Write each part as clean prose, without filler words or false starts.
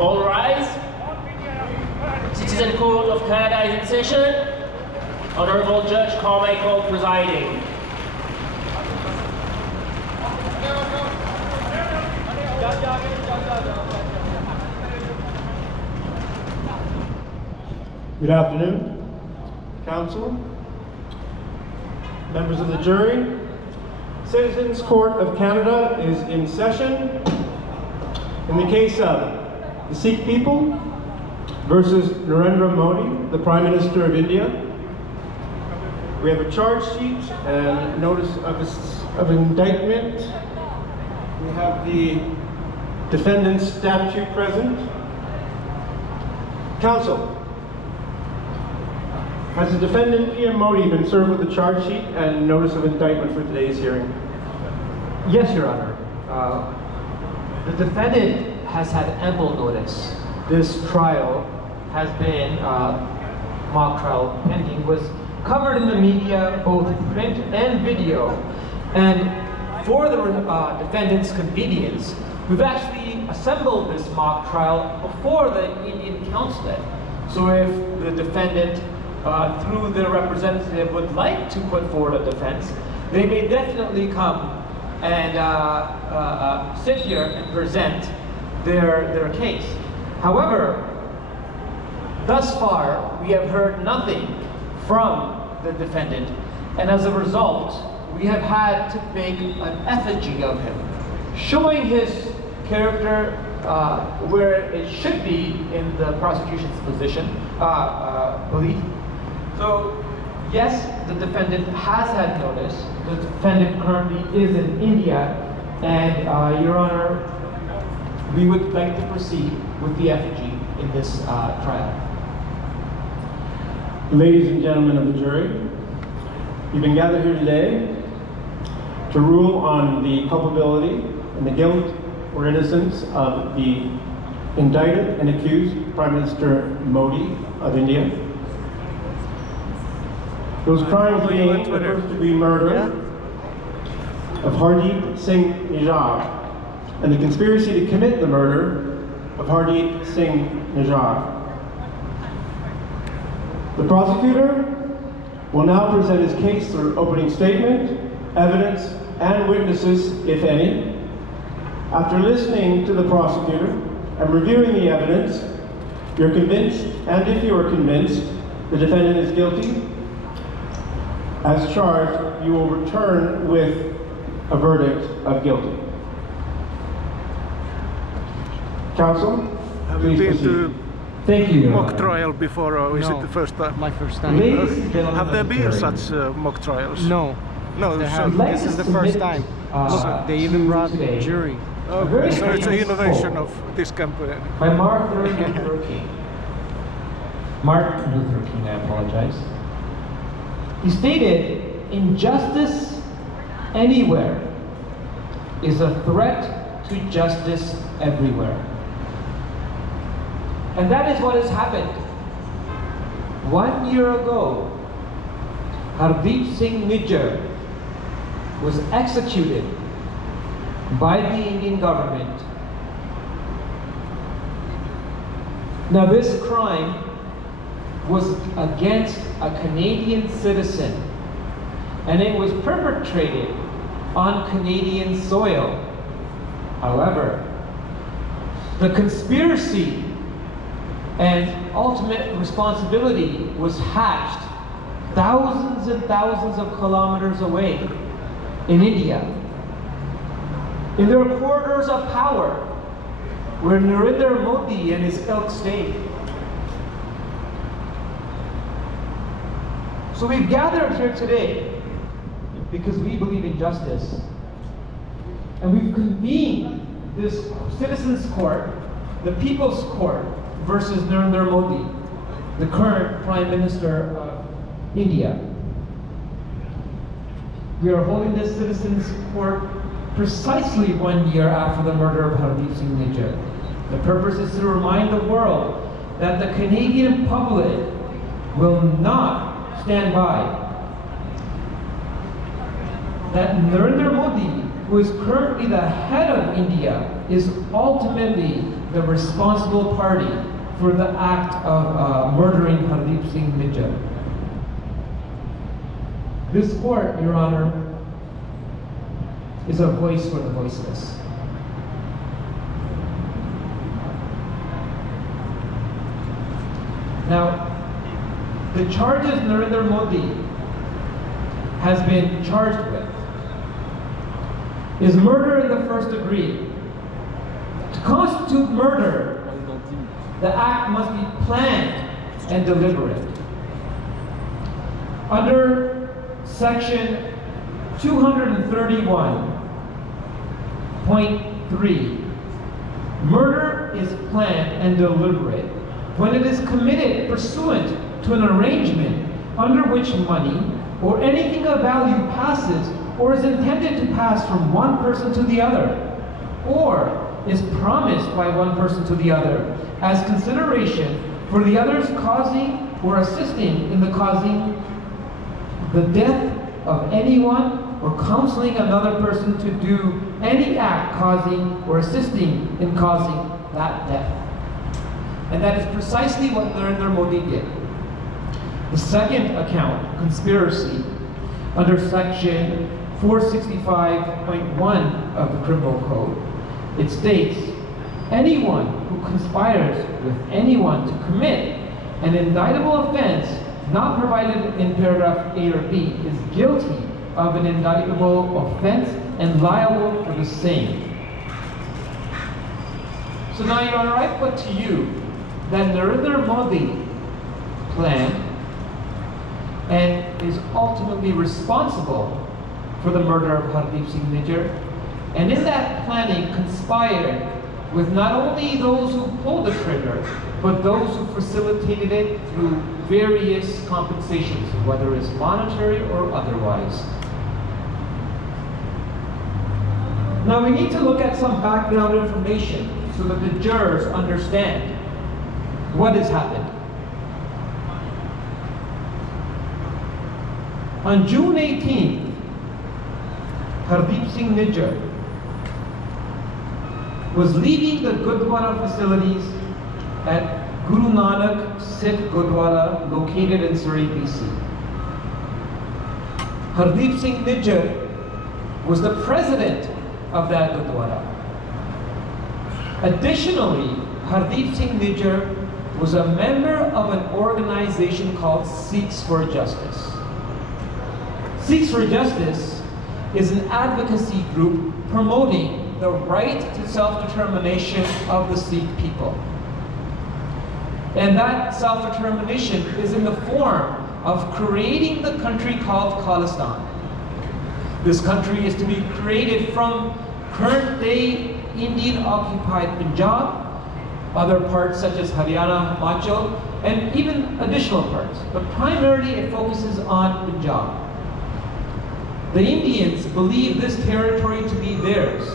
All rise. Citizen Court of Canada is in session. Honorable Judge Carmichael presiding. Good afternoon, Council, members of the jury. Citizens Court of Canada is in session in the case of the Sikh people versus Narendra Modi, the Prime Minister of India. We have a charge sheet and notice of indictment. We have the defendant's statue present. Counsel, has the defendant, PM Modi, been served with a charge sheet and notice of indictment for today's hearing? Yes, Your Honor. The defendant has had ample notice. This trial has been mock trial pending, was covered in the media, both print and video. And for the defendant's convenience, we've actually assembled this mock trial before the Indian consulate. So if the defendant, through their representative, would like to put forward a defense, they may definitely come and sit here and present their case. However, thus far, we have heard nothing from the defendant, and as a result, we have had to make an effigy of him, showing his character where it should be in the prosecution's position, belief. So, yes, the defendant has had notice. The defendant currently is in India, and Your Honor, we would like to proceed with the effigy in this trial. Ladies and gentlemen of the jury, you've been gathered here today to rule on the culpability and the guilt or innocence of the indicted and accused Prime Minister Modi of India. Those crimes being the first-degree murder of Hardeep Singh Nijjar and the conspiracy to commit the murder of Hardeep Singh Nijjar. The prosecutor will now present his case through opening statement, evidence, and witnesses, if any. After listening to the prosecutor and reviewing the evidence, you're convinced, and if you are convinced, the defendant is guilty, as charged, you will return with a verdict of guilty. Counsel, please proceed. Thank you, Your mock Honor. trial before, or is No, it the first time? my first time. Ladies and gentlemen Have there of the been jury, such mock trials? No, No, they so, have. like This to is the first submit, time. Look, they even brought today the jury. a very so it's an famous innovation quote of this campaign. by Martin Luther King. Martin Luther King, I apologize. He stated, "Injustice anywhere is a threat to justice everywhere." And that is what has happened. 1 year ago, Hardeep Singh Nijjar was executed by the Indian government. Now, this crime was against a Canadian citizen, and it was perpetrated on Canadian soil. However, the conspiracy and ultimate responsibility was hatched thousands and thousands of kilometers away in India, in their corridors of power, where Narendra Modi and his ilk stayed. So we've gathered here today because we believe in justice. And we've convened this citizens' court, the people's court, versus Narendra Modi, the current Prime Minister of India. We are holding this citizens' court precisely 1 year after the murder of Hardeep Singh Nijjar. The purpose is to remind the world that the Canadian public will not stand by. That Narendra Modi, who is currently the head of India, is ultimately the responsible party for the act of murdering Hardeep Singh Nijjar. This court, Your Honor, is a voice for the voiceless. Now, the charges Narendra Modi has been charged with is murder in the first degree. To constitute murder, the act must be planned and deliberate. Under section 231.3, murder is planned and deliberate when it is committed pursuant to an arrangement under which money or anything of value passes or is intended to pass from one person to the other, or is promised by one person to the other as consideration for the other's causing or assisting in the causing the death of anyone or counseling another person to do any act causing or assisting in causing that death. And that is precisely what Narendra Modi did. The second account, conspiracy, under section 465.1 of the Criminal Code, it states, anyone who conspires with anyone to commit an indictable offense not provided in paragraph A or B is guilty of an indictable offense and liable for the same. So now, Your Honor, I put to you that Narendra Modi planned and is ultimately responsible for the murder of Hardeep Singh Nijjar, and in that planning conspired with not only those who pulled the trigger, but those who facilitated it through various compensations, whether it's monetary or otherwise. Now we need to look at some background information so that the jurors understand what has happened. On June 18th, Hardeep Singh Nijjar was leaving the Gurdwara facilities at Guru Nanak Sikh Gurdwara located in Surrey, BC. Hardeep Singh Nijjar was the president of that Gurdwara. Additionally, Hardeep Singh Nijjar was a member of an organization called Sikhs for Justice. Sikhs for Justice is an advocacy group promoting the right to self-determination of the Sikh people. And that self-determination is in the form of creating the country called Khalistan. This country is to be created from current-day Indian-occupied Punjab, other parts such as Haryana, Himachal, and even additional parts. But primarily it focuses on Punjab. The Indians believe this territory to be theirs,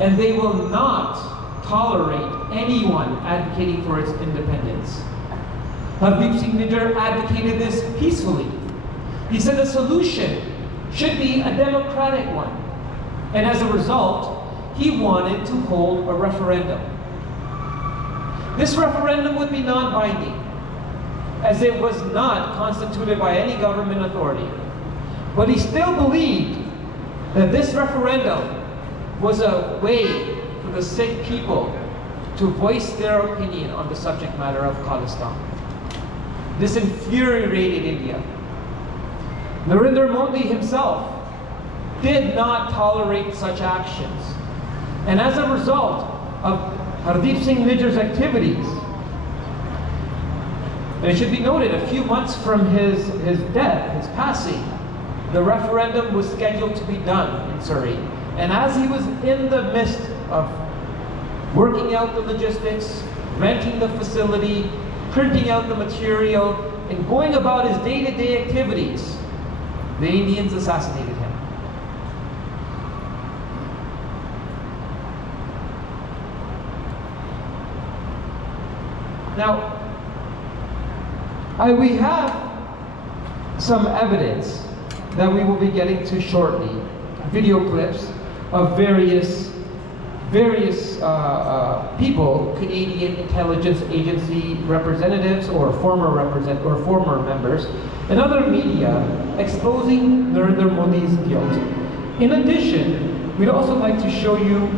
and they will not tolerate anyone advocating for its independence. Hardeep Singh Nijjar advocated this peacefully. He said the solution should be a democratic one, and as a result, he wanted to hold a referendum. This referendum would be non-binding, as it was not constituted by any government authority. But he still believed that this referendum was a way for the Sikh people to voice their opinion on the subject matter of Khalistan. This infuriated India. Narendra Modi himself did not tolerate such actions. And as a result of Hardeep Singh Nijjar's activities, and it should be noted, a few months from his death, his passing, the referendum was scheduled to be done in Surrey. And as he was in the midst of working out the logistics, renting the facility, printing out the material, and going about his day-to-day activities, the Indians assassinated him. Now, we have some evidence that we will be getting to shortly, video clips of various various people, Canadian intelligence agency representatives or former members, and other media exposing Narendra Modi's guilt. In addition, we'd also like to show you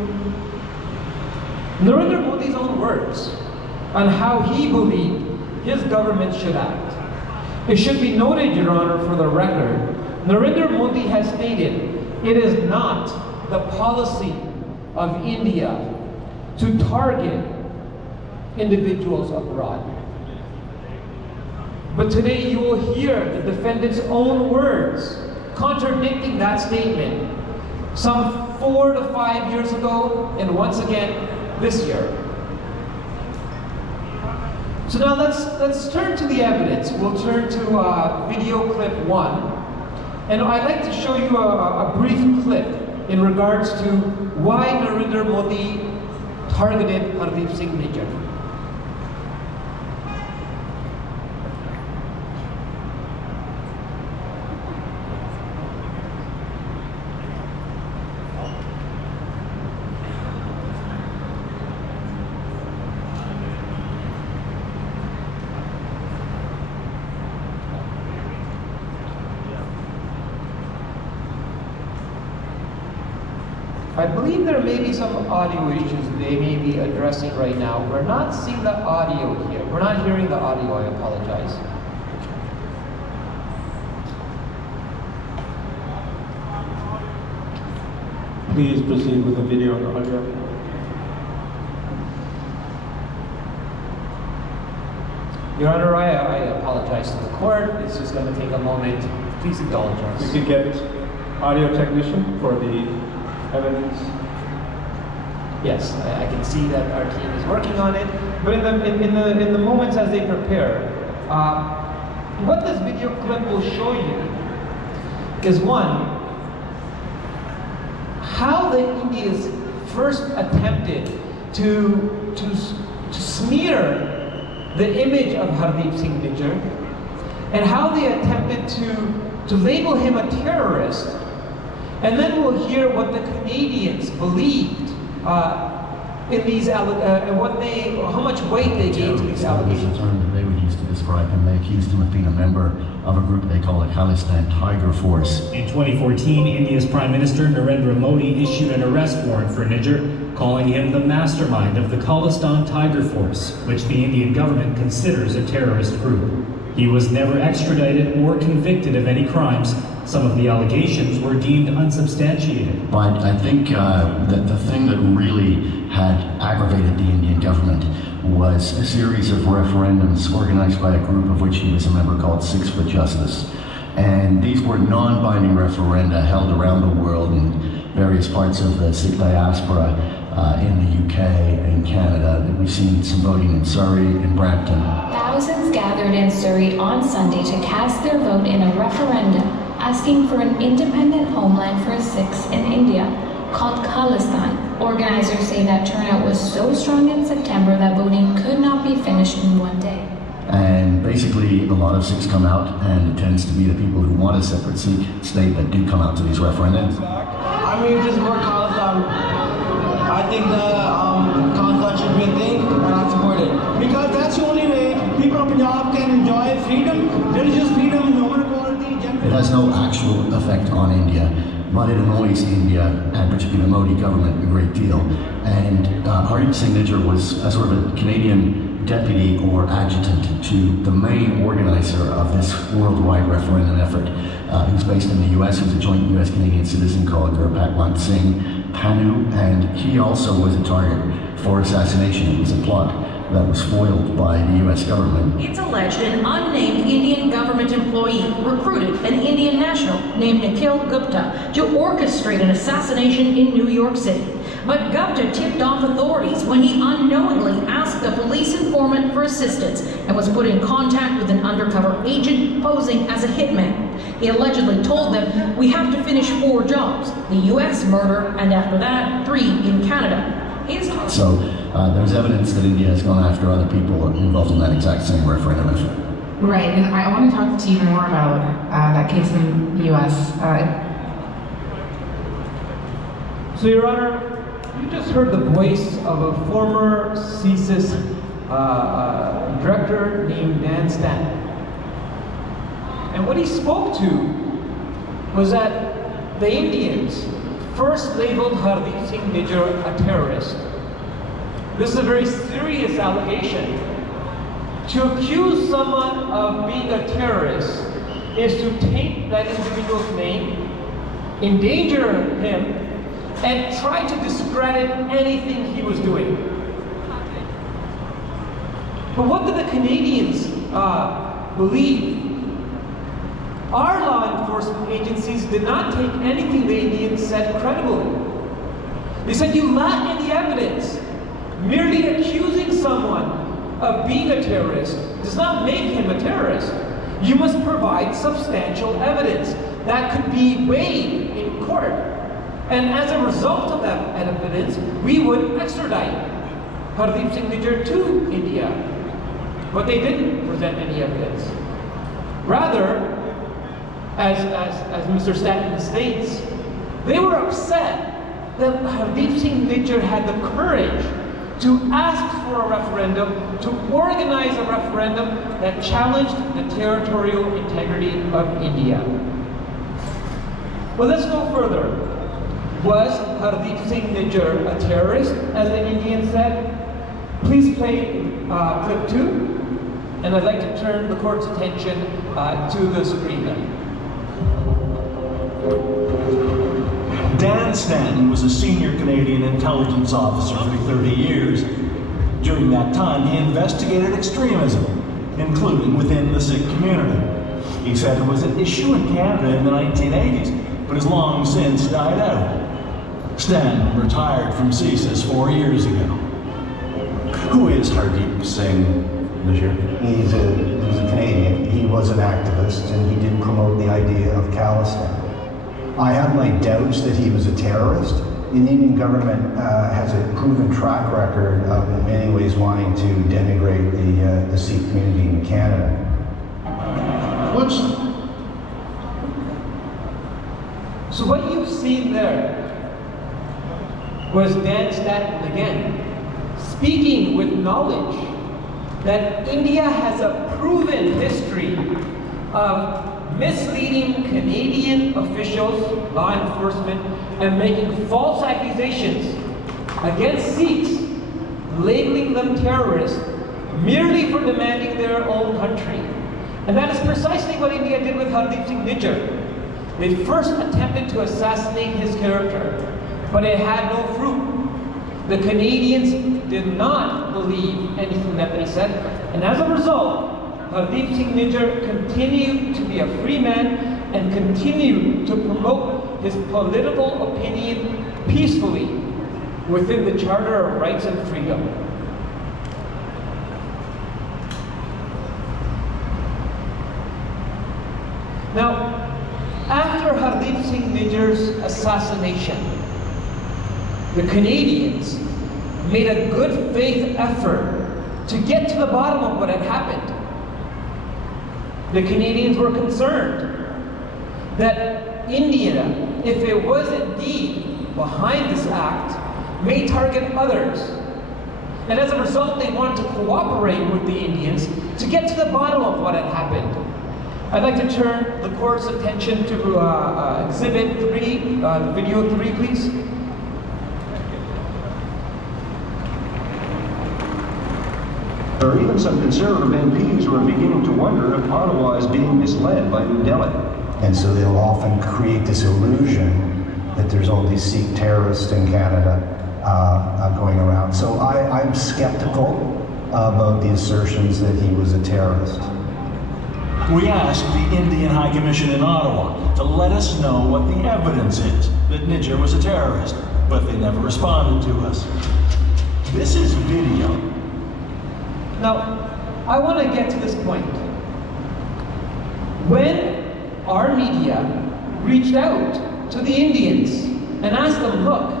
Narendra Modi's own words on how he believed his government should act. It should be noted, Your Honor, for the record, Narendra Modi has stated it is not the policy of India to target individuals abroad. But today you will hear the defendant's own words contradicting that statement some 4 to 5 years ago and once again this year. So now let's turn to the evidence. We'll turn to video clip 1. And I'd like to show you a brief clip in regards to why Narendra Modi targeted Hardeep Singh Nijjar. I believe there may be some audio issues they may be addressing right now. We're not seeing the audio here. We're not hearing the audio, I apologize. Please proceed with the video and audio. Your Honor, I apologize to the court. It's just going to take a moment. Please indulge us. We could get audio technician for the evidence. Yes, I can see that our team is working on it. But in the moments as they prepare, what this video clip will show you is one, how the Indians first attempted to smear the image of Hardeep Singh Nijjar, and how they attempted to label him a terrorist. And then we'll hear what the Canadians believed in these and how much weight they gave to these allegations. The term that they would use to describe him. They accused him of being a member of a group they call the Khalistan Tiger Force. In 2014, India's Prime Minister Narendra Modi issued an arrest warrant for Nijjar, calling him the mastermind of the Khalistan Tiger Force, which the Indian government considers a terrorist group. He was never extradited or convicted of any crimes. Some of the allegations were deemed unsubstantiated. But I think that the thing that really had aggravated the Indian government was a series of referendums organized by a group of which he was a member called Sikhs for Justice. And these were non-binding referenda held around the world in various parts of the Sikh diaspora in the UK and Canada. We've seen some voting in Surrey and Brampton. Thousands gathered in Surrey on Sunday to cast their vote in a referendum asking for an independent homeland for Sikhs in India called Khalistan. Organizers say that turnout was so strong in September that voting could not be finished in one day. And basically, a lot of Sikhs come out, and it tends to be the people who want a separate Sikh state that do come out to these referendums. I mean, just more Khalistan. I think the Khalistan should be a thing, and I support it. Because that's the only way people of Punjab can enjoy freedom, religious freedom, human equality, gender. It has no actual effect on India, but it annoys India, and particularly the Modi government, a great deal. And Hardeep Singh Nijjar was a sort of a Canadian deputy or adjutant to the main organizer of this worldwide referendum effort, who's based in the US, who's a joint US-Canadian citizen called Gurpatwant Singh Panu, and he also was a target for assassination. It was a plot that was foiled by the US government. It's alleged an unnamed Indian government employee recruited an Indian national named Nikhil Gupta to orchestrate an assassination in New York City. But Gupta tipped off authorities when he unknowingly asked a police informant for assistance and was put in contact with an undercover agent posing as a hitman. He allegedly told them, "We have to finish 4 jobs, the US murder, and after that, 3 in Canada." So there's evidence that India has gone after other people involved in that exact same referendum effort. Right, and I want to talk to you more about that case in the US. So, Your Honor, You just heard the voice of a former CSIS director named Dan Stanton. And what he spoke to was that the Indians first labeled Hardeep Singh Nijjar a terrorist. This is a very serious allegation. To accuse someone of being a terrorist is to taint that individual's name, endanger him, and try to discredit anything he was doing. But what did the Canadians believe? Our law enforcement agencies did not take anything the Indians said credibly. They said, you lack any evidence. Merely accusing someone of being a terrorist does not make him a terrorist. You must provide substantial evidence that could be weighed in court. And as a result of that evidence, we would extradite Hardeep Singh Nijjar to India. But they didn't present any evidence. Rather, as Mr. Stanton states, they were upset that Hardeep Singh Nijjar had the courage to ask for a referendum, to organize a referendum that challenged the territorial integrity of India. Well, let's go further. Was Hardeep Singh Nijjar a terrorist, as the Indians said? Please play clip 2. And I'd like to turn the court's attention to the screen now. Dan Stanton was a senior Canadian intelligence officer for 30 years. During that time, he investigated extremism, including within the Sikh community. He said it was an issue in Canada in the 1980s, but has long since died out. Stanton retired from CSIS 4 years ago. Who is Hardeep Singh Nijjar? He's a Canadian. He was an activist, and he did promote the idea of Khalistan. I have my doubts that he was a terrorist. The Indian government has a proven track record of, in many ways, wanting to denigrate the Sikh community in Canada. So what you've seen there was Dan Stanton again, speaking with knowledge that India has a proven history of misleading Canadian officials, law enforcement, and making false accusations against Sikhs, labeling them terrorists merely for demanding their own country. And that is precisely what India did with Hardeep Singh Nijjar. They first attempted to assassinate his character, but it had no fruit. The Canadians did not believe anything that they said, and as a result, Hardeep Singh Nijjar continued to be a free man and continued to promote his political opinion peacefully within the Charter of Rights and Freedom. Now, after Hardeep Singh Nijjar's assassination, the Canadians made a good faith effort to get to the bottom of what had happened. The Canadians were concerned that India, if it was indeed behind this act, may target others. And as a result, they wanted to cooperate with the Indians to get to the bottom of what had happened. I'd like to turn the court's attention to Exhibit 3, the video 3, please. There are even some Conservative MPs who are beginning to wonder if Ottawa is being misled by New Delhi. And so they'll often create this illusion that there's all these Sikh terrorists in Canada going around. So I'm skeptical about the assertions that he was a terrorist. We asked the Indian High Commission in Ottawa to let us know what the evidence is that Nijjar was a terrorist, but they never responded to us. This is video. Now, I want to get to this point. When our media reached out to the Indians and asked them, look,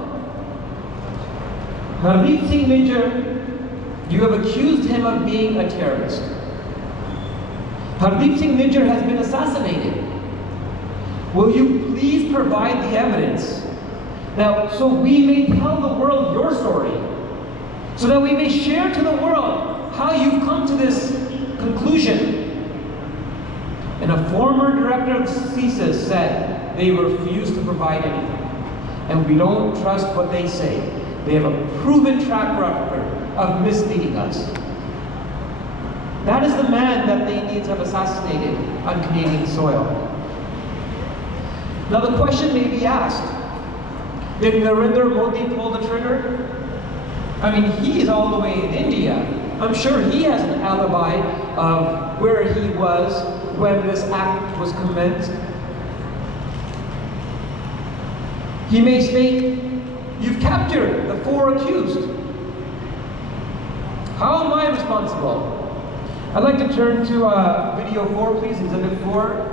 Hardeep Singh Nijjar, you have accused him of being a terrorist. Hardeep Singh Nijjar has been assassinated. Will you please provide the evidence Now, so we may tell the world your story, so that we may share to the world how you've come to this conclusion. And a former director of CSIS said they refuse to provide anything. And we don't trust what they say. They have a proven track record of misleading us. That is the man that the Indians have assassinated on Canadian soil. Now the question may be asked, did Narendra Modi pull the trigger? I mean, he's all the way in India. I'm sure he has an alibi of where he was when this act was commenced. He may state, you've captured the 4 accused. How am I responsible? I'd like to turn to video 4, please, exhibit 4.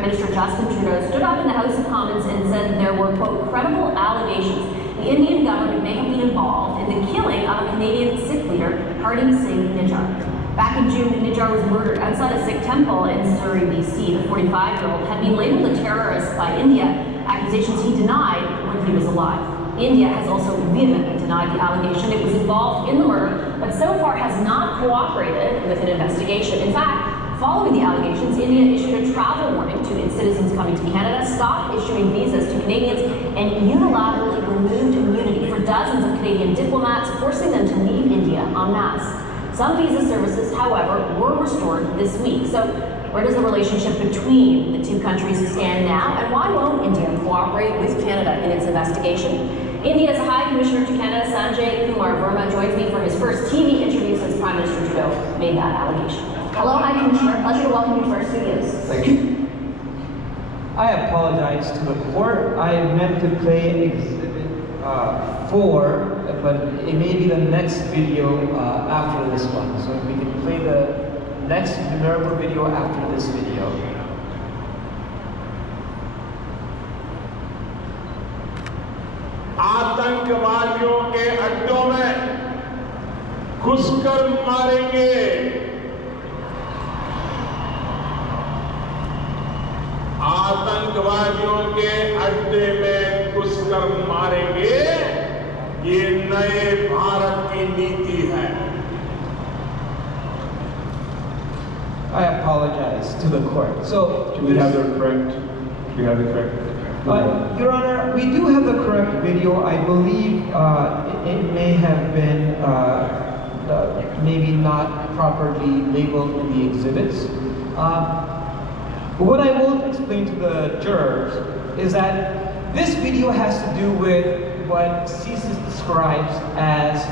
Minister Justin Trudeau stood up in the House of Commons and said there were, quote, credible allegations the Indian government may have been involved in the killing of a Canadian Sikh leader, Hardeep Singh Nijjar. Back in June, Nijjar was murdered outside a Sikh temple in Surrey, BC. The 45-year-old had been labeled a terrorist by India, accusations he denied when he was alive. India has also vehemently denied the allegation it was involved in the murder, but so far has not cooperated with an investigation. In fact, following the allegations, India issued a travel warning to its citizens coming to Canada, stopped issuing visas to Canadians, and unilaterally removed immunity for dozens of Canadian diplomats, forcing them to leave India en masse. Some visa services, however, were restored this week. So where does the relationship between the two countries stand now, and why won't India cooperate with Canada in its investigation? India's High Commissioner to Canada, Sanjay Kumar Verma, joins me for his first TV interview since Prime Minister Trudeau made that allegation. Hello, High Commissioner. Pleasure to welcome you to our studios. Thank you. I apologize to the court. I meant to play exhibit 4, but it may be the next video after this one. So we can play the next numerical video after this video. आतंकवादियों के अड्डों में घुसकर मारेंगे। आतंकवादियों के अड्डे में घुसकर मारेंगे, ये नए भारत की नीति है। I apologize to the court. So, do we have the correct? Do we have the correct? Your Honor, we do have the correct video. I believe it may have been maybe not properly labeled in the exhibits. But what I will explain to the jurors is that this video has to do with what CSIS describes as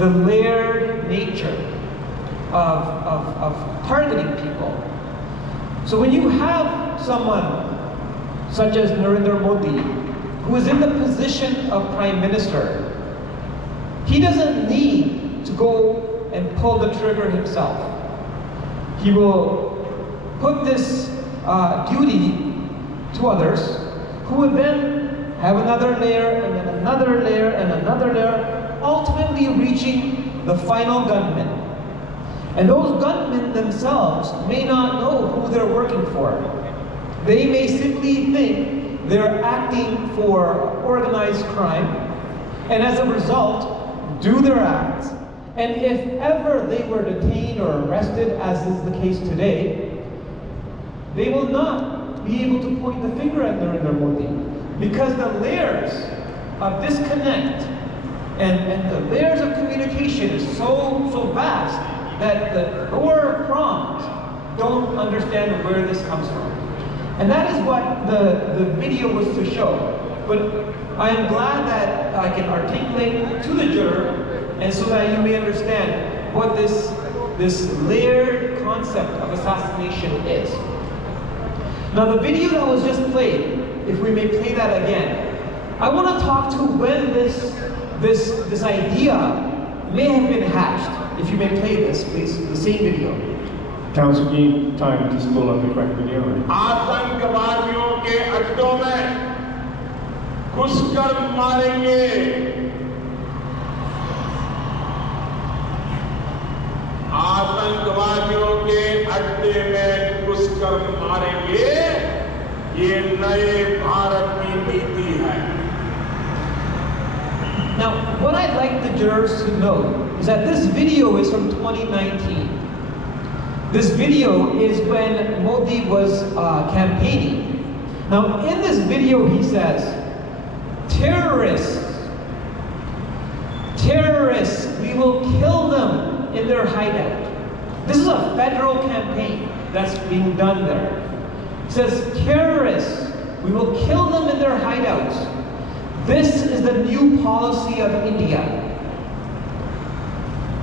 the layered nature of targeting people. So when you have someone such as Narendra Modi, who is in the position of Prime Minister, he doesn't need to go and pull the trigger himself. He will put this duty to others, who would then have another layer, and then another layer, and another layer, ultimately reaching the final gunman. And those gunmen themselves may not know who they're working for. They may simply think they're acting for organized crime, and as a result, do their acts. And if ever they were detained or arrested, as is the case today, they will not be able to point the finger at Narendra Modi, because the layers of disconnect and the layers of communication is so vast that the lower prongs don't understand where this comes from. And that is what the video was to show. But I am glad that I can articulate to the juror, and so that you may understand what this layered concept of assassination is. Now the video that was just played, if we may play that again, I want to talk to when this idea may have been hatched. If you may play this, please, the same video. Council, you need time to just pull up the correct video. आतंकवादियों के अड्डों में घुसकर मारेंगे। आतंकवादियों के अड्डे में घुसकर घुसकर मारेंगे, ये नए भारत की नीति है। Now, what I'd like the jurors to know is that this video is from 2019. This video is when Modi was campaigning. Now, in this video, he says, terrorists, we will kill them in their hideout. This is a federal campaign that's being done there. It says, terrorists, we will kill them in their hideouts. This is the new policy of India.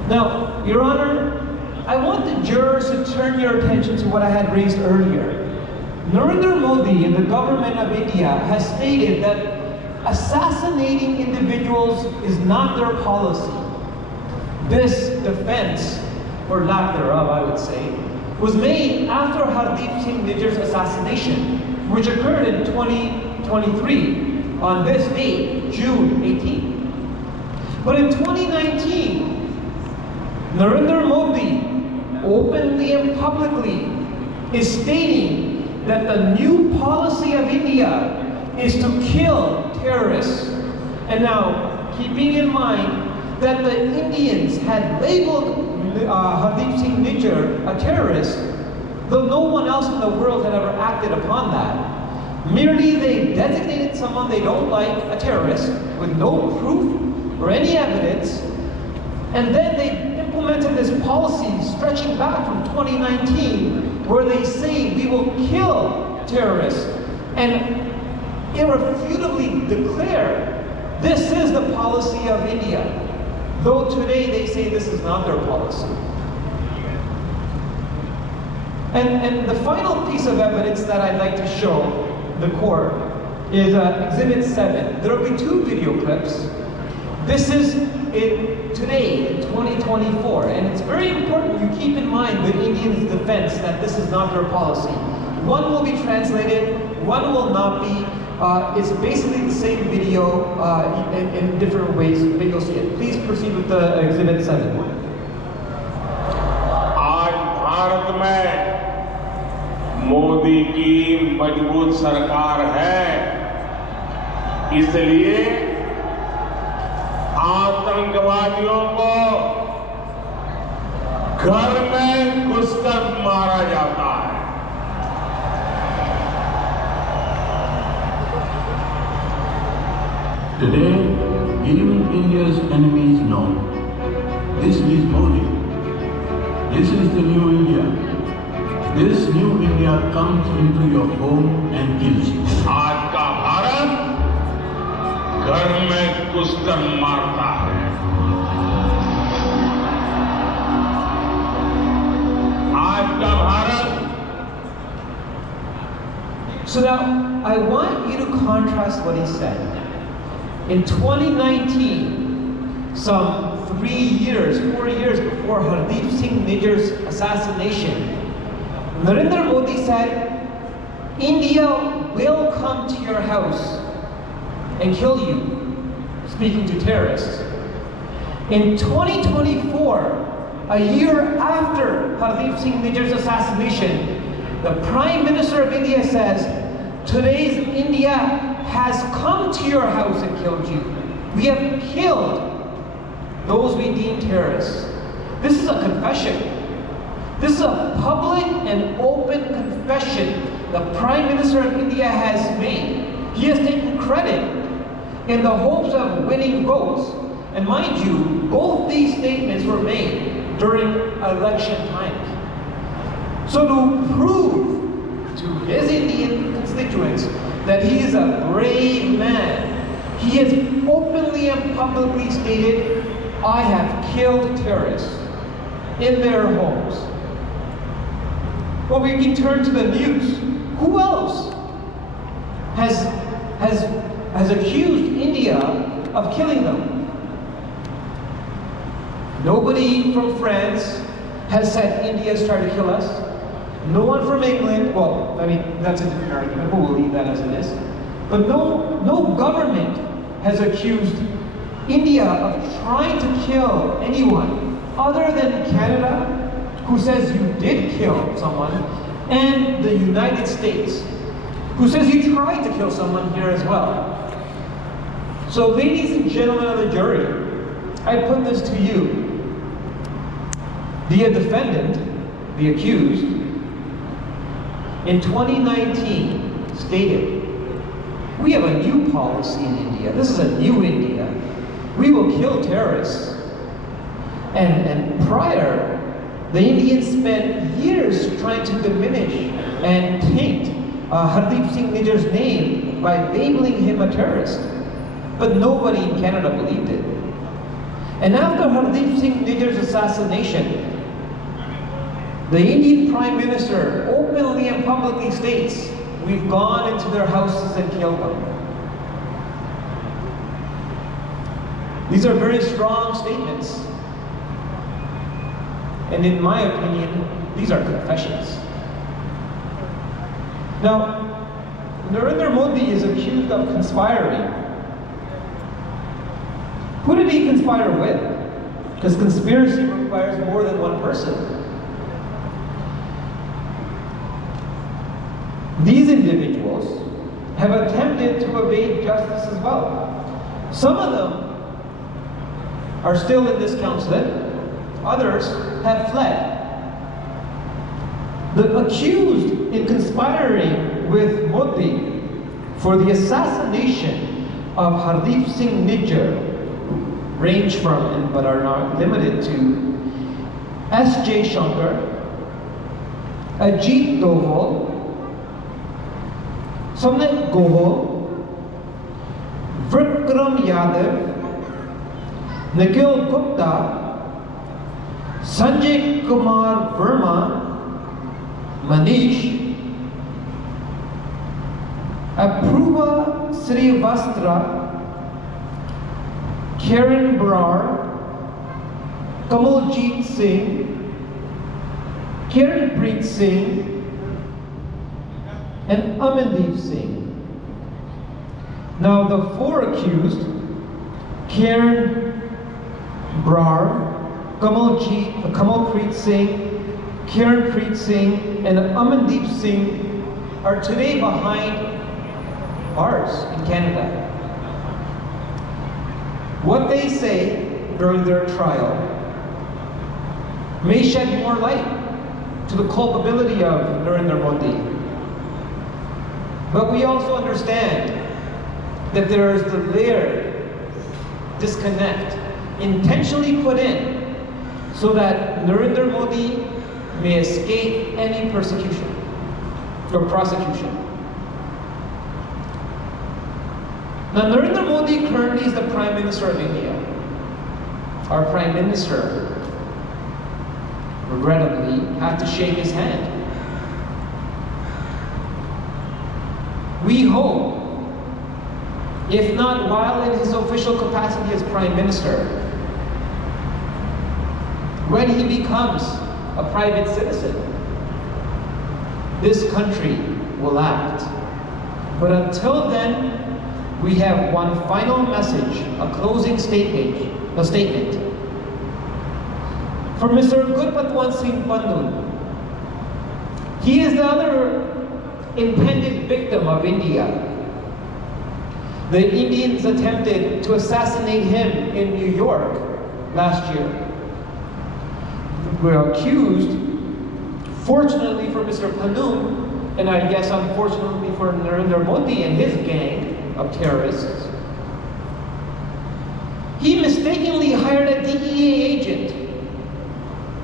Now, Your Honor, I want the jurors to turn your attention to what I had raised earlier. Narendra Modi and the government of India has stated that assassinating individuals is not their policy. This defense, or lack thereof, I would say, was made after Hardeep Singh Nijjar's assassination, which occurred in 2023 on this date, June 18. But in 2019, Narendra Modi openly and publicly is stating that the new policy of India is to kill terrorists. And now, keeping in mind that the Indians had labeled Hardeep Singh Nijjar a terrorist, though no one else in the world had ever acted upon that. Merely they designated someone they don't like a terrorist with no proof or any evidence, and then they implemented this policy stretching back from 2019 where they say we will kill terrorists and irrefutably declare this is the policy of India, though today they say this is not their policy. And the final piece of evidence that I'd like to show the court is Exhibit 7. There will be 2 video clips. This is today, in 2024, and it's very important you keep in mind the Indians' defense that this is not their policy. One will be translated, one will not be. It's basically the same video in different ways, but you'll see it. Please proceed with the Exhibit 7. आज भारत में मोदी की मजबूत सरकार है, इसलिए आतंकवादियों को घर में घुसकर मारा जाता है। Today, even India's enemies know this is Modi. This is the new India. This new India comes into your home and kills you. आज का भारत घर में घुसकर मारता है। आज का Bharat. So now, I want you to contrast what he said. In 2019, some 4 years before Hardeep Singh Nijjar's assassination, Narendra Modi said, India will come to your house and kill you, speaking to terrorists. In 2024, a year after Hardeep Singh Nijjar's assassination, the Prime Minister of India says, today's India has come to your house and killed you. We have killed those we deem terrorists. This is a confession. This is a public and open confession the Prime Minister of India has made. He has taken credit in the hopes of winning votes. And mind you, both these statements were made during election times. So to prove to his Indian constituents that he is a brave man, he has openly and publicly stated, I have killed terrorists in their homes. Well, we can turn to the news. Who else has accused India of killing them? Nobody from France has said India is trying to kill us. No one from England, well, I mean, that's a different argument, but we'll leave that as it is. But no government has accused India of trying to kill anyone other than Canada, who says you did kill someone, and the United States, who says you tried to kill someone here as well. So ladies and gentlemen of the jury, I put this to you. The defendant, the accused, in 2019 stated, we have a new policy in India. This is a new India. We will kill terrorists. And prior, the Indians spent years trying to diminish and taint Hardeep Singh Nijjar's name by labeling him a terrorist. But nobody in Canada believed it. And after Hardeep Singh Nijjar's assassination, the Indian Prime Minister openly and publicly states, we've gone into their houses and killed them. These are very strong statements. And in my opinion, these are confessions. Now, Narendra Modi is accused of conspiring. Who did he conspire with? Because conspiracy requires more than one person. These individuals have attempted to evade justice as well. Some of them are still in this council. Others have fled. The accused in conspiring with Modi for the assassination of Hardeep Singh Nijjar range from, but are not limited to, S.J. Shankar, Ajit Doval, Samnet Gohol, Vikram Yadav, Nikhil Gupta, Sanjay Kumar Verma, Manish, Apruva Srivastra, Karen Brar, Kamaljit Singh, Kiranpreet Singh, and Amandeep Singh. Now the four accused, Karen Brar, Kamalpreet Singh, Kiranpreet Singh, and Amandeep Singh are today behind bars in Canada. What they say during their trial may shed more light to the culpability of Narendra Modi. But we also understand that there is the layered disconnect intentionally put in so that Narendra Modi may escape any persecution or prosecution. Now, Narendra Modi currently is the Prime Minister of India. Our Prime Minister, regrettably, had to shake his hand. We hope, if not while in his official capacity as Prime Minister, when he becomes a private citizen, this country will act. But until then, we have one final message, a closing statement from Mr. Gurpatwant Singh Pannu. He is the other intended victim of India. The Indians attempted to assassinate him in New York last year. We're accused, fortunately for Mr. Pannu, and I guess unfortunately for Narendra Modi and his gang of terrorists, he mistakenly hired a DEA agent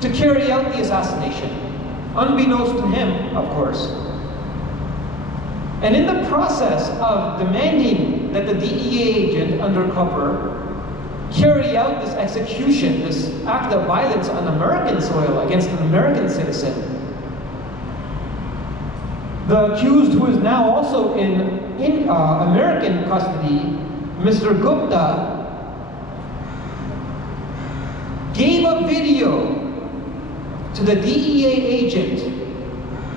to carry out the assassination, unbeknownst to him, of course. And in the process of demanding that the DEA agent undercover carry out this execution, this act of violence on American soil against an American citizen, the accused, who is now also in American custody, Mr. Gupta, gave a video to the DEA agent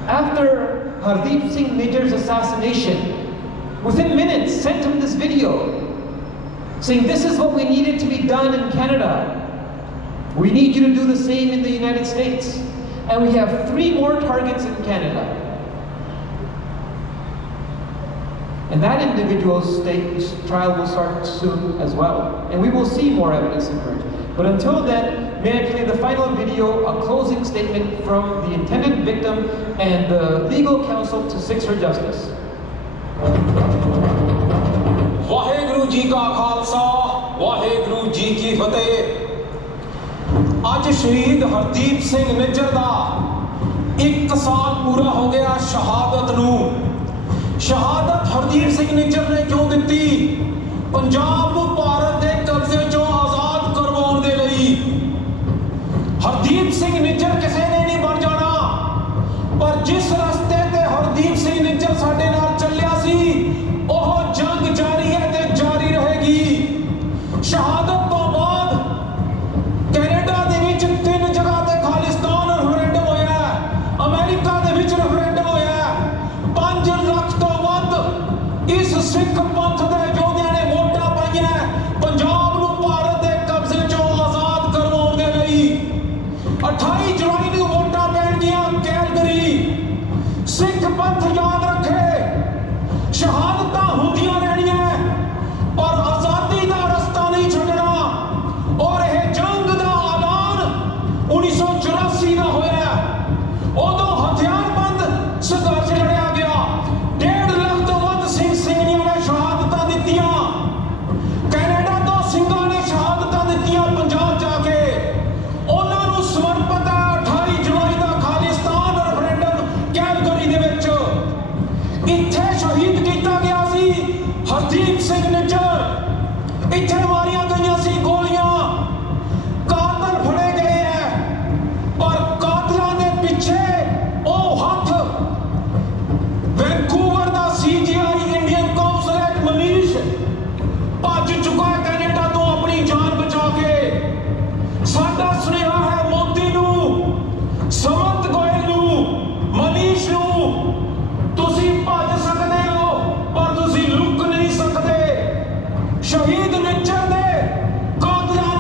after Hardeep Singh Nijjar's assassination. Within minutes, sent him this video saying, this is what we needed to be done in Canada. We need you to do the same in the United States. And we have 3 more targets in Canada. And that individual's trial will start soon as well. And we will see more evidence emerge. But until then, may I play the final video, a closing statement from the intended victim and the legal counsel to seek her justice. Waheguru ji ਕਾ ਖਾਲਸਾ ਵਾਹਿਗੁਰੂ ਜੀ ਕੀ ਫਤਿਹ। ਅੱਜ ਸ਼ਹੀਦ ਹਰਦੀਪ ਸਿੰਘ ਨਿੱਜਰ ਦਾ 1 ਸਾਲ ਪੂਰਾ ਹੋ ਗਿਆ ਸ਼ਹਾਦਤ ਨੂੰ। ਸ਼ਹਾਦਤ ਹਰਦੀਪ ਸਿੰਘ ਨਿੱਜਰ ਨੇ ਕਿਉਂ ਦਿੱਤੀ? ਪੰਜਾਬ ਨੂੰ ਭਾਰਤ ਦੇ ਕਬਜ਼ੇ ਚੋਂ ਆਜ਼ਾਦ ਕਰਵਾਉਣ ਦੇ ਲਈ। ਹਰਦੀਪ ਸਿੰਘ ਨਿੱਜਰ ਕਿਸੇ ਨੇ ਨਹੀਂ ਬਣ ਜਾਣਾ, ਪਰ ਜਿਸ ਰਸਤੇ ਤੇ ਹਰਦੀਪ ਸਿੰਘ ਨਿੱਜਰ ਸਾਡੇ ਨਾਲ ਚੱਲਿਆ ਸੀ, ਉਹ ਜੰਗ ਜਾਰੀ ਹੈ ਤੇ ਜਾਰੀ ਰਹੇਗੀ। ਸ਼ਹਾਦਤ ਤੋਂ ਬਾਅਦ ਕੈਨੇਡਾ ਦੇ ਵਿੱਚ 3 ਜਗ੍ਹਾ ਤੇ ਖਾਲਿਸਤਾਨ ਰੈਫਰੈਂਡਮ ਹੋਇਆ, ਅਮਰੀਕਾ ਦੇ ਵਿੱਚ ਰੈਫਰੈਂਡਮ ਹੋਇਆ। 5 ਲੱਖ ਤੋਂ ਵੱਧ ਇਸ ਸਿੱਖ ਪੰਥ ਦੇ ਯੋਧਿਆਂ ਨੇ ਵੋਟਾਂ ਪਾਈਆਂ ਪੰਜਾਬ ਨੂੰ ਭਾਰਤ ਦੇ ਕਬਜ਼ੇ ਚੋਂ ਆਜ਼ਾਦ ਕਰਵਾਉਣ ਦੇ ਲਈ। 28 ਜੁਲਾਈ ਨੂੰ ਵੋਟਾਂ ਪੈਣਗੀਆਂ ਕੈਲਗਰੀ। ਸਿੱਖ ਪੰਥ ਯਾਦ ਰੱਖੇ, ਸ਼ਹਾਦਤਾਂ ਹੁੰਦੀਆਂ ਰਹਿਣੀਆਂ, ਪਰ ਆਜ਼ਾਦੀ ਦਾ ਰਸਤਾ ਨਹੀਂ ਛੱਡਣਾ। ਔਰ ਇਹ ਜੰਗ ਦਾ ਐਲਾਨ 1984 ਦਾ ਹੋਇਆ। ਉਦੋਂ ਹਥਿਆਰਬੰਦ ਸੰਘਰਸ਼ ਲੜਿਆ ਗਿਆ। 1.5 ਲੱਖ ਤੋਂ ਵੱਧ ਸਿੰਘ ਸਿੰਘਣੀਆਂ ਨੇ ਸ਼ਹਾਦਤਾਂ ਦਿੱਤੀਆਂ। ਕੈਨੇਡਾ ਤੋਂ ਸਿੰਘਾਂ ਨੇ ਸ਼ਹਾਦਤਾਂ ਦਿੱਤੀਆਂ ਪੰਜਾਬ ਜਾ ਕੇ। ਉਹਨਾਂ ਨੂੰ ਸਮਰਪਿਤ ਹੈ 28 ਜੁਲਾਈ ਦਾ ਖਾਲਿਸਤਾਨ ਰੈਫਰੈਂਡਮ ਕੈਲਗਰੀ ਦੇ ਵਿੱਚ। ਇੱਥੇ ਸ਼ਹੀਦ ਕੀਤਾ ਗਿਆ ਸੀ ਹਰਦੀਪ ਸਿੰਘ ਨਿੱਜਰ। ਇੱਥੇ ਮਾਰੀਆਂ ਗਈਆਂ ਸੀ ਗੋਲੀਆਂ। ਕਾਤਲ ਫੜੇ ਗਏ ਹੈ, ਪਰ ਕਾਤਲਾਂ ਦੇ ਪਿੱਛੇ ਉਹ ਹੱਥ ਵੈਨਕੂਵਰ ਦਾ CGI ਇੰਡੀਅਨ ਕੌਂਸਲੇਟ ਮਨੀਸ਼ ਭੱਜ ਚੁੱਕਾ ਹੈ ਕੈਨੇਡਾ ਤੋਂ ਆਪਣੀ ਜਾਨ ਬਚਾ ਕੇ। ਸਾਡਾ ਸੁਨੇਹਾ ਹੈ ਮੋਦੀ ਨੂੰ, ਸਮੰਤ ਗੋਇਲ ਨੂੰ, ਮਨੀਸ਼ ਨੂੰ, ਤੁਸੀਂ ਭੱਜ ਸਕਦੇ ਹੋ ਪਰ ਤੁਸੀਂ ਲੁਕ ਨਹੀਂ ਸਕਦੇ। ਸ਼ਹੀਦ ਨਿੱਜਰ ਦੇ ਕਾਤਲਾਂ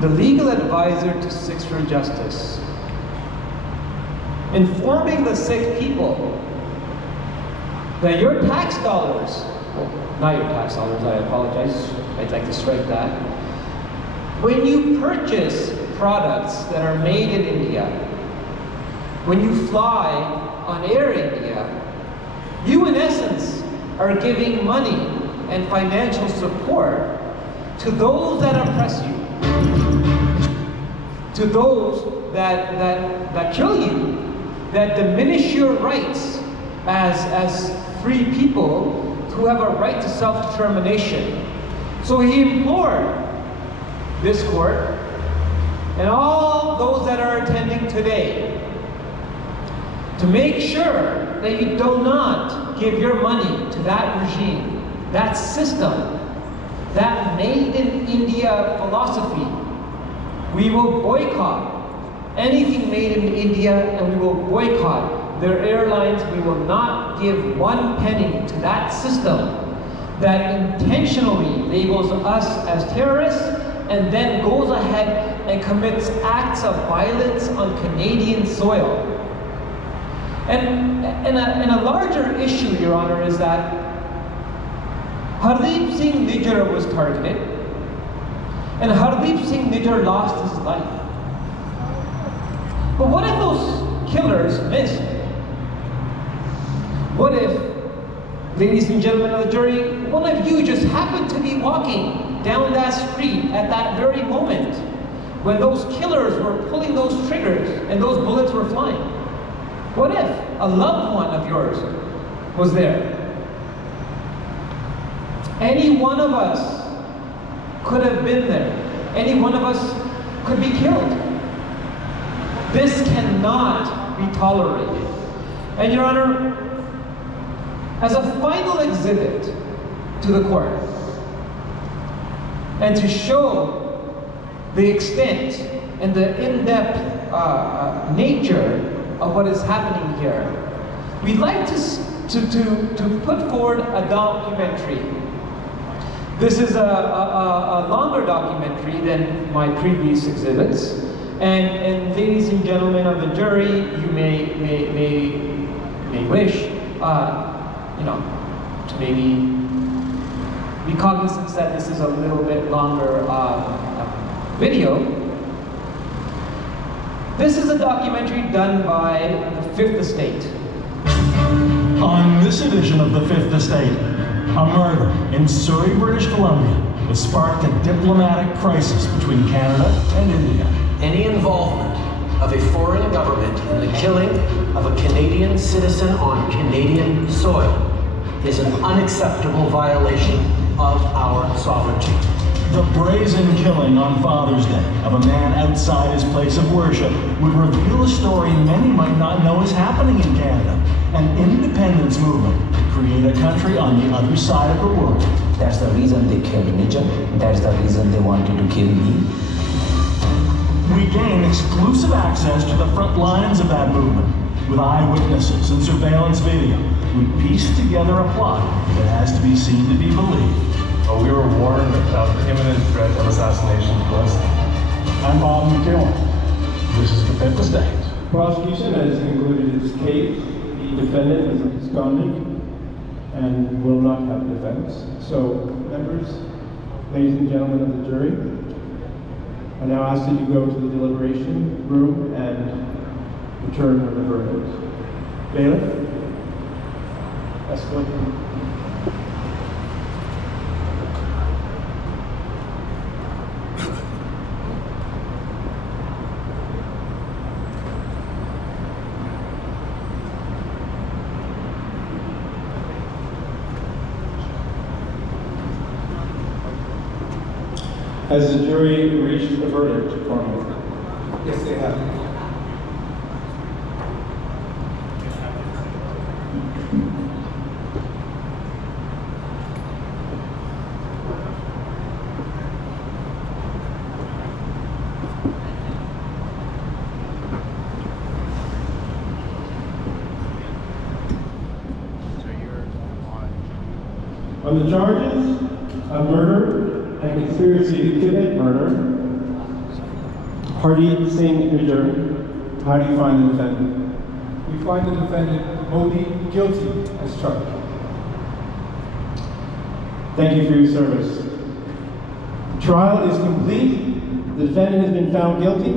the legal advisor to Sikhs for Justice, informing the Sikh people that your tax dollars, well, not your tax dollars, I apologize, I'd like to strike that. When you purchase products that are made in India, when you fly on Air India, you in essence are giving money and financial support to those that oppress you, to those that kill you, that diminish your rights as free people who have a right to self-determination. So he implored this court and all those that are attending today to make sure that you do not give your money to that regime, that system, that made in India philosophy. We will boycott anything made in India, and we will boycott their airlines. We will not give one penny to that system that intentionally labels us as terrorists and then goes ahead and commits acts of violence on Canadian soil. And a larger issue, Your Honor, is that Hardeep Singh Nijjar was targeted, and Hardeep Singh Nijjar lost his life. But what if those killers missed? What if, ladies and gentlemen of the jury, one of you just happened to be walking down that street at that very moment when those killers were pulling those triggers and those bullets were flying? What if a loved one of yours was there? Any one of us could have been there. Any one of us could be killed. This cannot be tolerated. And Your Honor, as a final exhibit to the court, and to show the extent and the in-depth nature of what is happening here, we'd like to put forward a documentary. This is a longer documentary than my previous exhibits, and ladies and gentlemen of the jury, you may wish, to maybe be cognizant that this is a little bit longer video. This is a documentary done by the Fifth Estate. On this edition of the Fifth Estate, a murder in Surrey, British Columbia has sparked a diplomatic crisis between Canada and India. Any involvement of a foreign government in the killing of a Canadian citizen on Canadian soil is an unacceptable violation of our sovereignty. The brazen killing on Father's Day of a man outside his place of worship would reveal a story many might not know is happening in Canada, an independence movement to create a country on the other side of the world. That's the reason they killed Nijjar. That's the reason they wanted to kill me. We gain exclusive access to the front lines of that movement. With eyewitnesses and surveillance video, we piece together a plot that has to be seen to be believed. We were warned of imminent threat of assassination to us. I'm Bob McGill. This is the Fifth Estate. Prosecution has concluded its case. The defendant is absconding and will not have defense. So, members, ladies and gentlemen of the jury, I now ask that you go to the deliberation room and return with the verdict. Bailiff, escort him. Has the jury reached a verdict, Cornwall? Yes, they have. On the charges of murder and conspiracy to commit murder, Hardeep Singh Nijjar, how do you find the defendant? We find the defendant Modi guilty as charged. Thank you for your service. The trial is complete. The defendant has been found guilty,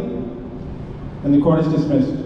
and the court is dismissed.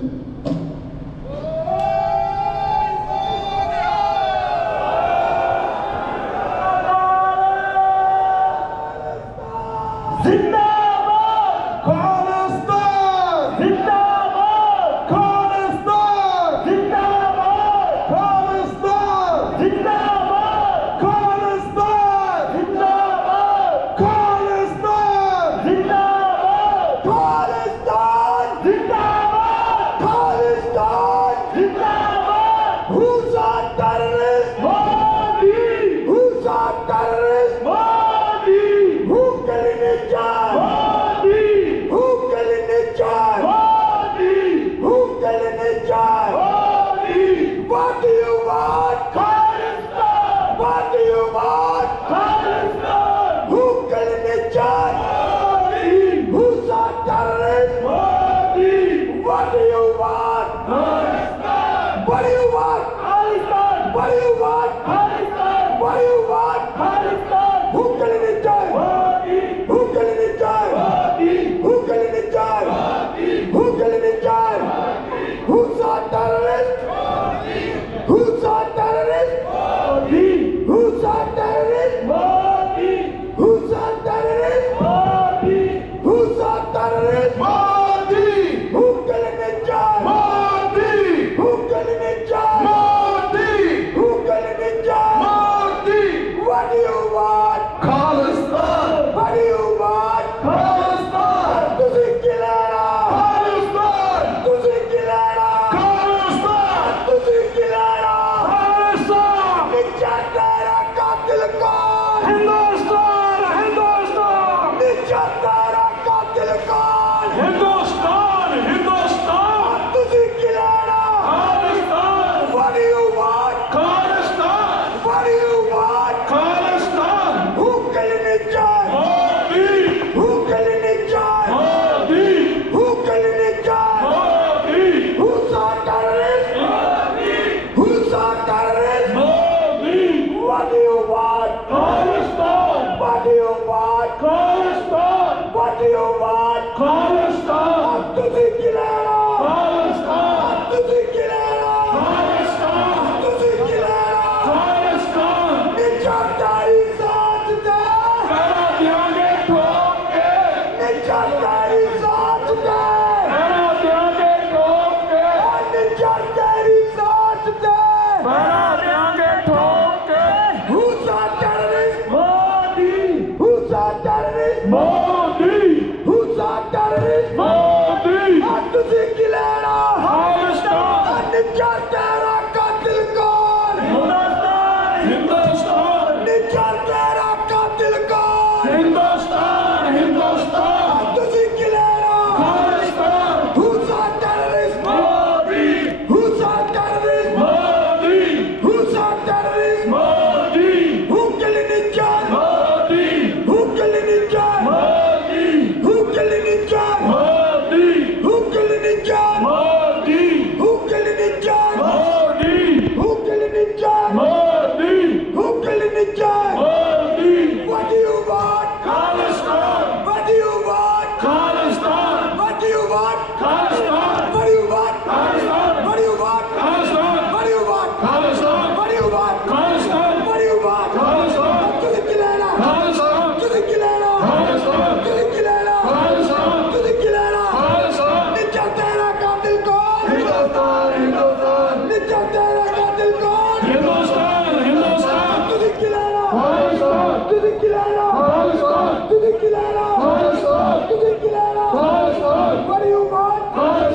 What do you want?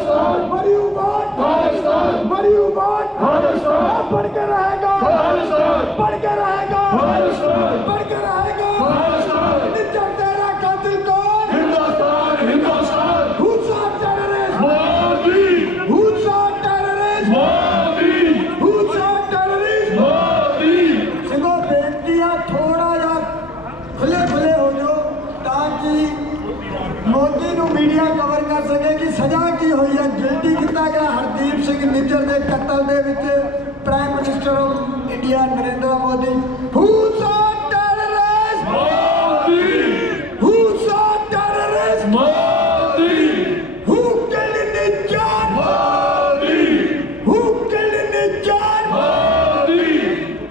Media cover कर सके कि सजा की हुई है guilty किया गया हरदीप सिंह निज्जर के कतल दे विच prime minister of India Narendra Modi Who saw terrorists? Modi. Who saw terrorists? Modi. Who killed Nijjar? Modi. Who killed Nijjar? Modi.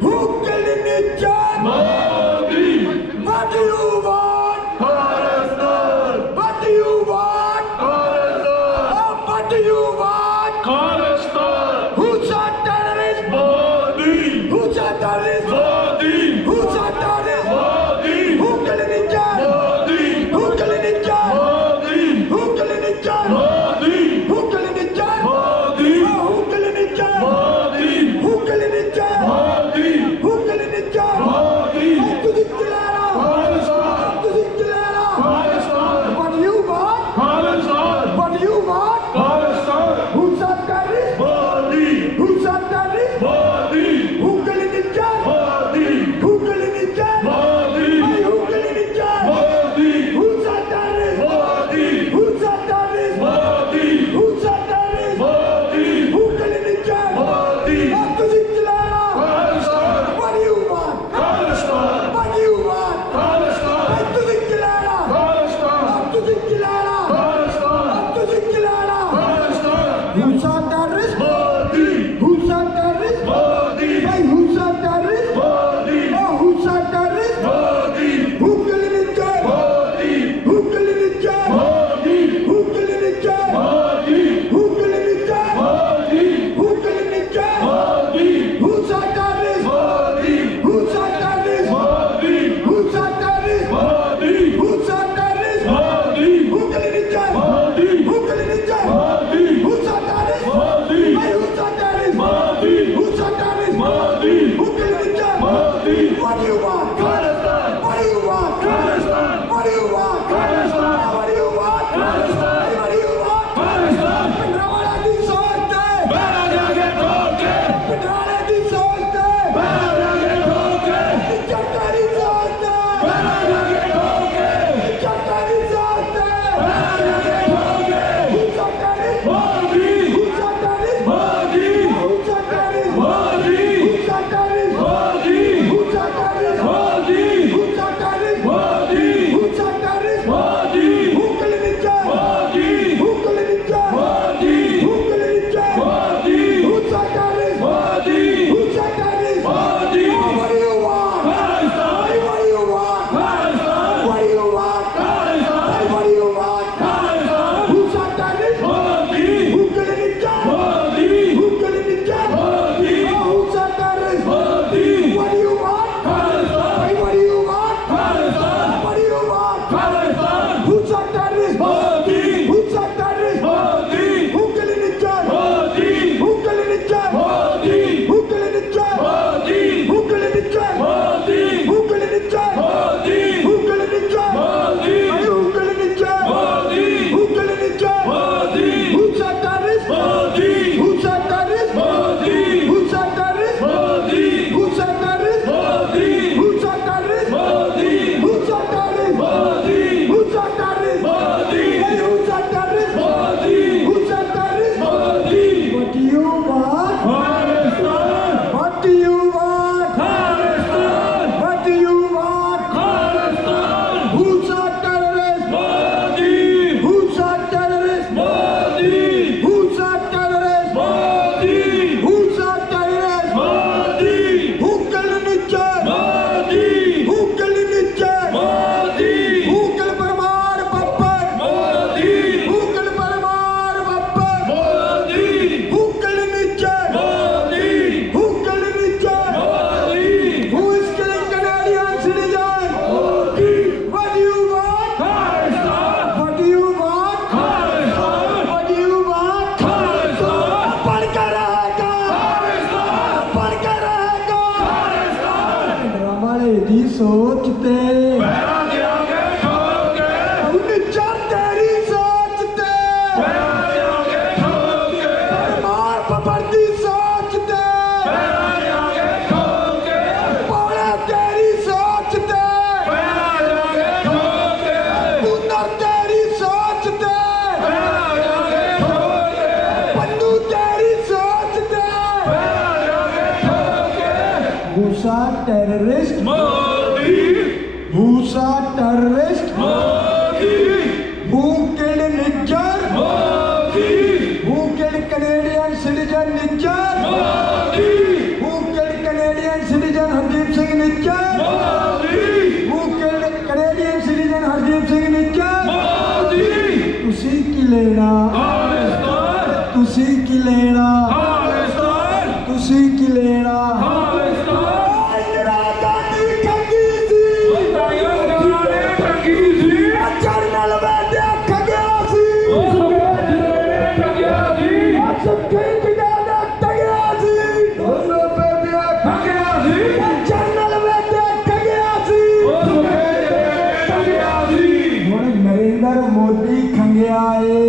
Who killed Nijjar? Modi. What do you want? Khalistan. What do you want? Khalistan. Oh, what do you want? Khalistan. Who saw terrorists? Modi. Who saw terrorists? Modi. Who saw terrorists? भूसा terrorist Modi, भूसा terrorist Modi, who killed Nijjar Modi, who killed Canadian citizen Nijjar Modi, who killed Canadian citizen Hardeep Singh Nijjar Modi, who killed Canadian citizen Hardeep Singh Nijjar Modi, ਤੁਸੀਂ ਕੀ ਲੈਣਾ ਖਾਲਿਸਤਾਨ, ਤੁਸੀਂ ਕੀ ਲੈਣਾ ਖਾਲਿਸਤਾਨ, ਤੁਸੀਂ ਕੀ ਲੈਣਾ ਖਾਲਿਸਤਾਨ। ਇੰਦਰਾ ਗਾਂਧੀ ਠੱਗੀ ਸੀ, ਇੰਦਰਾ ਨੇ ਠੱਗੀ ਸੀ, ਜਰਨਲ ਵੈਦਿਆ ਠੱਗਿਆ ਸੀ, ਠੱਗਿਆ ਸੀ, ਸੁੱਖੀ ਜਿਆਦਾ ਠੱਗਿਆ ਸੀ, ਜਰਨਲ ਵੈਦਿਆ ਠੱਗਿਆ ਸੀ, ਜਰਨਲ ਵੈਦਿਆ ਠੱਗਿਆ ਸੀ, ਠੱਗਿਆ ਸੀ। ਹੁਣ ਨਰਿੰਦਰ ਮੋਦੀ ਖੰਗਿਆ ਏ,